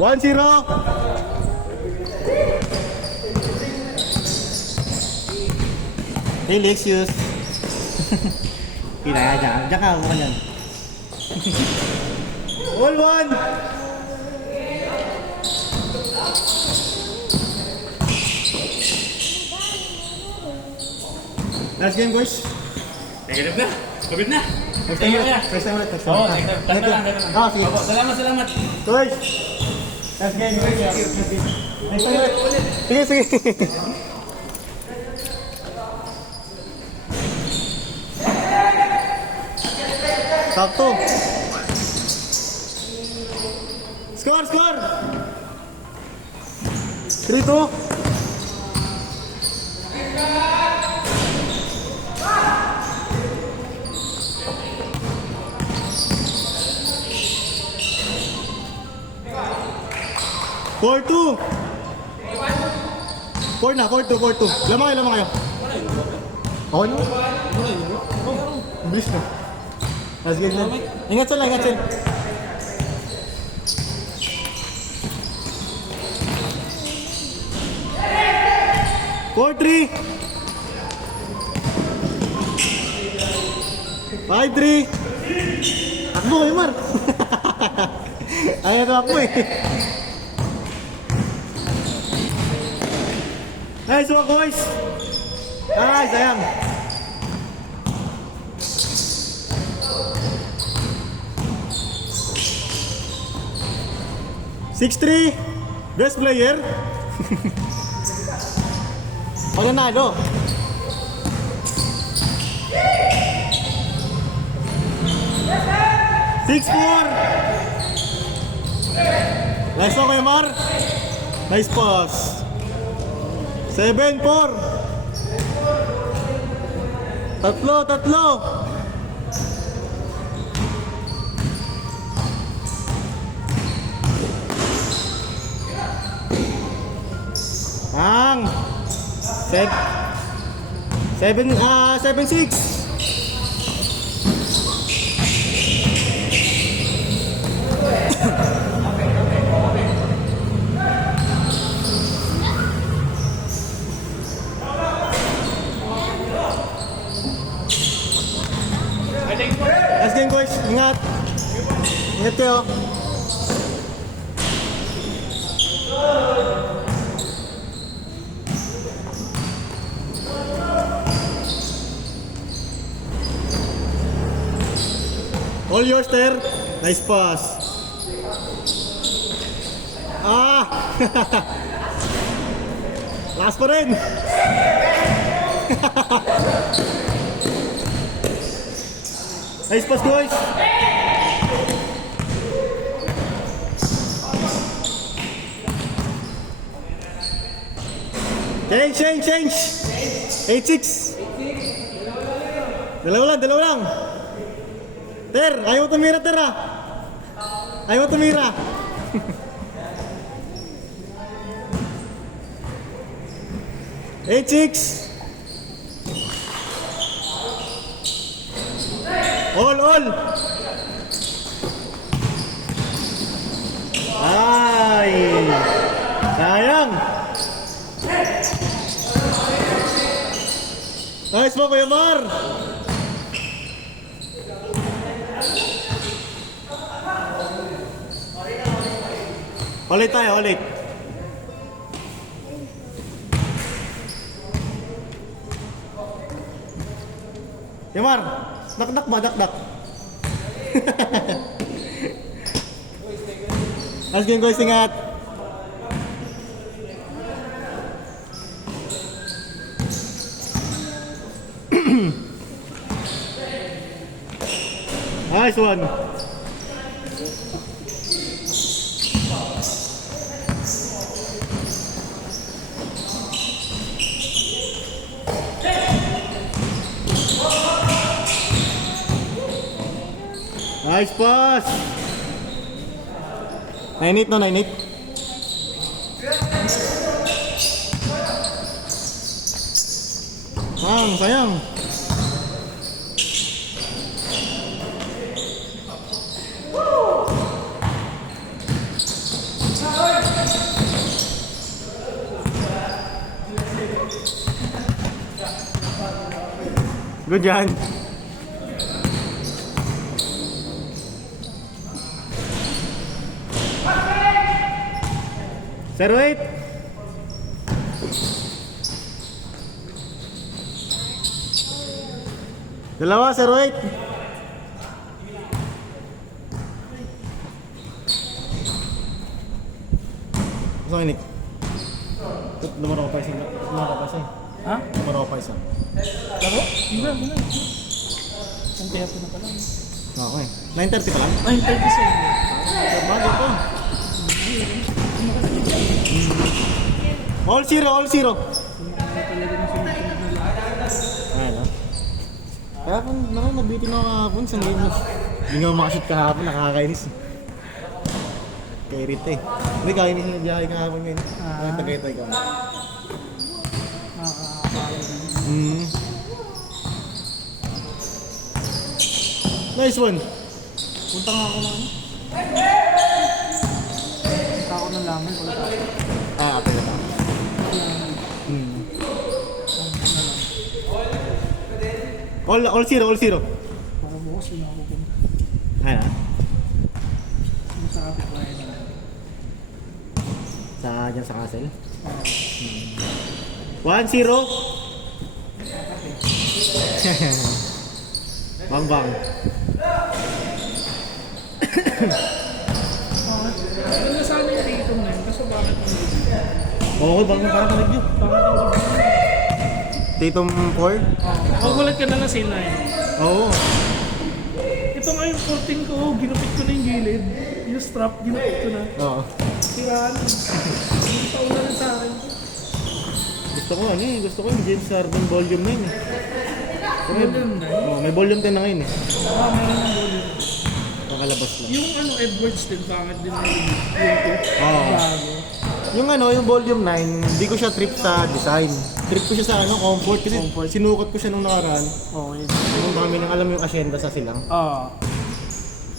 1-0. Hey, Lexius. Pinaya dyan. Diyan ka, mukha yan. All one. Last game, boys. Negative na. Pagod na. Next time ulit. Next time ulit. Next time. Oo, next time. Teka lang. Ah, sige. Opo, salamat. Boys. Last game, boys. Next time ulit. Sige, sige. Sakto. Score, score. 3-2. Four two. 4 na, 4-2, 4-2. Lamang kayo. Okay na? Bilis na. Last game na. Ingat sila, ingat sila. Four, 3. 5-3. Takbo kayo, Mar. Ayaw na ako eh. Nice one, boys. Nice, sayang. Six, 3. Best player. Pananalo. 6-4. Nice one, Kuya Mar. Nice pass. 7-4. Tatlo. Ang 7-6. Last game, boys. Ingat. Ingat kayo. All yours, Ter. Nice pass. Ah! Last pa rin. Nice pass, guys. Change. 8-6. Dalawa lang. Ter, ayaw tumira, Ter, ah. Ayaw tumira. H6. All. Ay, sayang. Nice mo, Kuya Mar. Ulit tayo. Yamar, dakdak ba? Dakdak. Last game, guys, ingat. Nice one. Nice pass. 9-8 no, 9-8. Sayang. Good yan. Sir, wait. Dalawa, sir, wait. Gusto Nick? Lumaro pa isa. Lumaro pa isa. Ha? Lumaro pa isa. Laro? Hindi na. Ang kaya po na pala. Okay. 9:30 pa lang? Ay, 37. Bago pa. All zero, all zero. Ano? Kaya kung nabitin ako kahapon sa game. Hindi nga makashoot kahapon, nakakainis. Kaya irita eh. Hindi, kainis yung biyahe kahapon ngayon. Ang tagaytay ka. Nice one. Punta nga ako na ano. Punta ako ng laman. Okay na ba? All zero, all zero. Para bukas yun ako pupunta. Ano? Yung sa kapit bahay na. Dyan sa castle? 1-0. Bang bang. Ano sa amin yung tingitong na yun? Kaso bakit ang review? Oo, bang bang ka review. Bakit ang review? Tatum 4? Magulat ka na lang sila eh. Oo. Ito nga yung 14 ko, ginupit ko na yung gilid. Yung strap, ginupit ko na. Oo. Siraan. Yung taon na rin sa akin. Gusto ko yung James Harden volume 9 eh. Volume 9? Oo, may volume 10 na ngayon eh. Meron ng volume. Nakalabas lang. Yung Edwards din, bakit din na yung 2? Oo. Bago. Yung volume 9, hindi ko siya trip sa design. Trip ko siya sa comfort kasi sinukat ko siya nung nakaraan. Okay. Yung kami nang alam yung asyenda sa silang.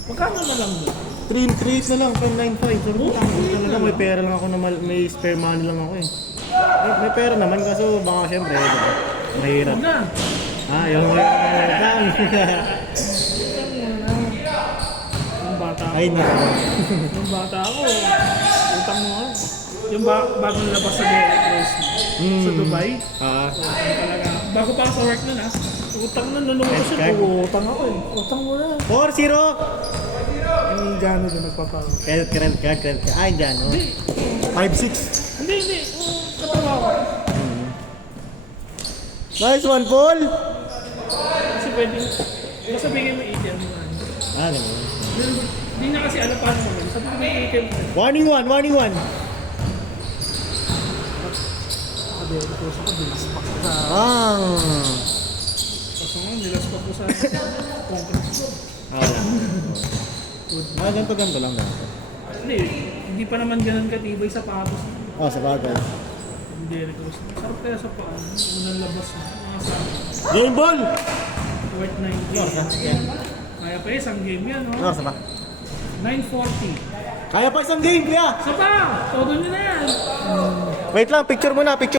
Magkano na lang doon? 3 na lang, 595. Sabi ko, talaga may pera lang ako na may spare money lang ako eh. May pera naman kaso baka syempre, diba? Mahirap. Huwag na. Yung lang. Yung bata ako. Ay, nako. Yung bata ako. Utang mo ako. Yung bagong labas sa Derek Rose sa Dubai. Utang talaga. Bago pa ako sa work nun utang na, nalungkot siya. Utang ako eh. Utang mo na. 4-0! Yung Jano doon nagpapalo. Credit. Ay, dyan, no? 5-6. Hindi. Katawa ko. Nice one, Paul! Kasi pwede, masabihin mo ATM mo na. Ganun. Hindi na kasi ano paano mo. Sabi ko may ATM mo. Warning one. Sabi ko sa kabilis pa sa... Kaso nga, nilas pa po sa conference ko. Ganto lang na. Hindi pa naman ganun katibay sa patos. Sa bagay. Hindi Rose. Sarap kaya sa paan. Unang labas na. Mga sa Game ball! worth 90. Kaya pa isang game yan, no? Sa ba? 940. Kaya pa isang game, kuya! Sa pa! Todo nyo na yan. Wait lang, picture muna, picture.